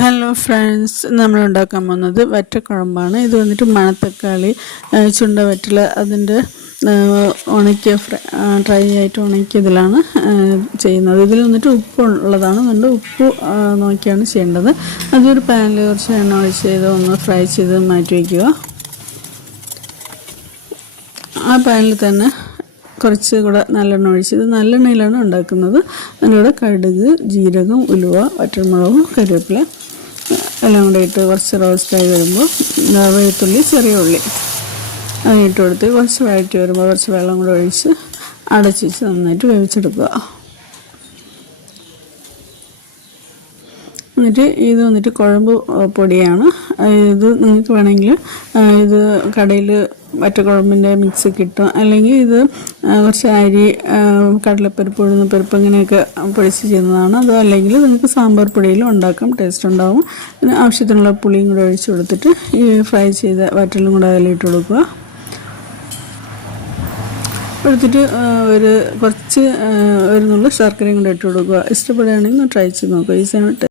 Hello friends, നമ്മൾ ഉണ്ടാക്കാൻ പോകുന്നത് വറ്റക്കുഴമ്പാണ്. ഇത് വന്നിട്ട് മണത്തക്കാളി, ചുണ്ടവറ്റൽ അതിൻ്റെ ഉണക്കിയ ഡ്രൈ ആയിട്ട് ഉണക്കിയതിലാണ് ചെയ്യുന്നത്. ഇതിൽ വന്നിട്ട് ഉപ്പ് ഉള്ളതാണ്, അതുകൊണ്ട് ഉപ്പ് നോക്കിയാണ് ചെയ്യേണ്ടത്. അതൊരു പാനിൽ കുറച്ച് എണ്ണ ഒഴിച്ച് ചെയ്ത് ഒന്ന് ഫ്രൈ ചെയ്ത് മാറ്റി വയ്ക്കുക. ആ പാനിൽ തന്നെ കുറച്ച് കൂടെ നല്ലെണ്ണ ഒഴിച്ച്, ഇത് നല്ലെണ്ണയിലാണ് ഉണ്ടാക്കുന്നത്. അതിലൂടെ കടുക്, ജീരകം, ഉലുവ, വറ്റൽമുളകും കറിവേപ്പില എല്ലാം കൂടെ ഇട്ട് കുറച്ച് റോസ്റ്റായി വരുമ്പോൾ വെളുത്തുള്ളി, ചെറിയ ഉള്ളി അതിട്ട് കൊടുത്ത് കുറച്ച് വഴറ്റി വരുമ്പോൾ കുറച്ച് വെള്ളം കൂടെ ഒഴിച്ച് അടച്ച് വെച്ച് നന്നായിട്ട് വേവിച്ചെടുക്കുക. എന്നിട്ട് ഇത് വന്നിട്ട് കുഴമ്പ് പൊടിയാണ്. ഇത് നിങ്ങൾക്ക് വേണമെങ്കിൽ ഇത് കടയിൽ വറ്റക്കുഴമ്പിൻ്റെ മിക്സ് കിട്ടും, അല്ലെങ്കിൽ ഇത് കുറച്ച് അരി, കടലപ്പരിപ്പ്, ഉഴുന്നപ്പരിപ്പ് ഇങ്ങനെയൊക്കെ പൊടിച്ച് ചെയ്യുന്നതാണ്. അത് അല്ലെങ്കിൽ നിങ്ങൾക്ക് സാമ്പാർ പൊടിയിലും ഉണ്ടാക്കാം, ടേസ്റ്റ് ഉണ്ടാവും. പിന്നെ ആവശ്യത്തിനുള്ള പുളിയും കൂടെ ഒഴിച്ച് കൊടുത്തിട്ട് ഈ ഫ്രൈ ചെയ്ത വറ്റലും കൂടെ അതിലിട്ട് കൊടുക്കുക. എടുത്തിട്ട് കുറച്ച് ഒരു നുള്ളു ശർക്കരയും കൂടെ ഇട്ട് കൊടുക്കുക. ഇഷ്ടപ്പെടുകയാണെങ്കിൽ ട്രൈ ചെയ്ത് നോക്കുക. ഈസിയാണ്.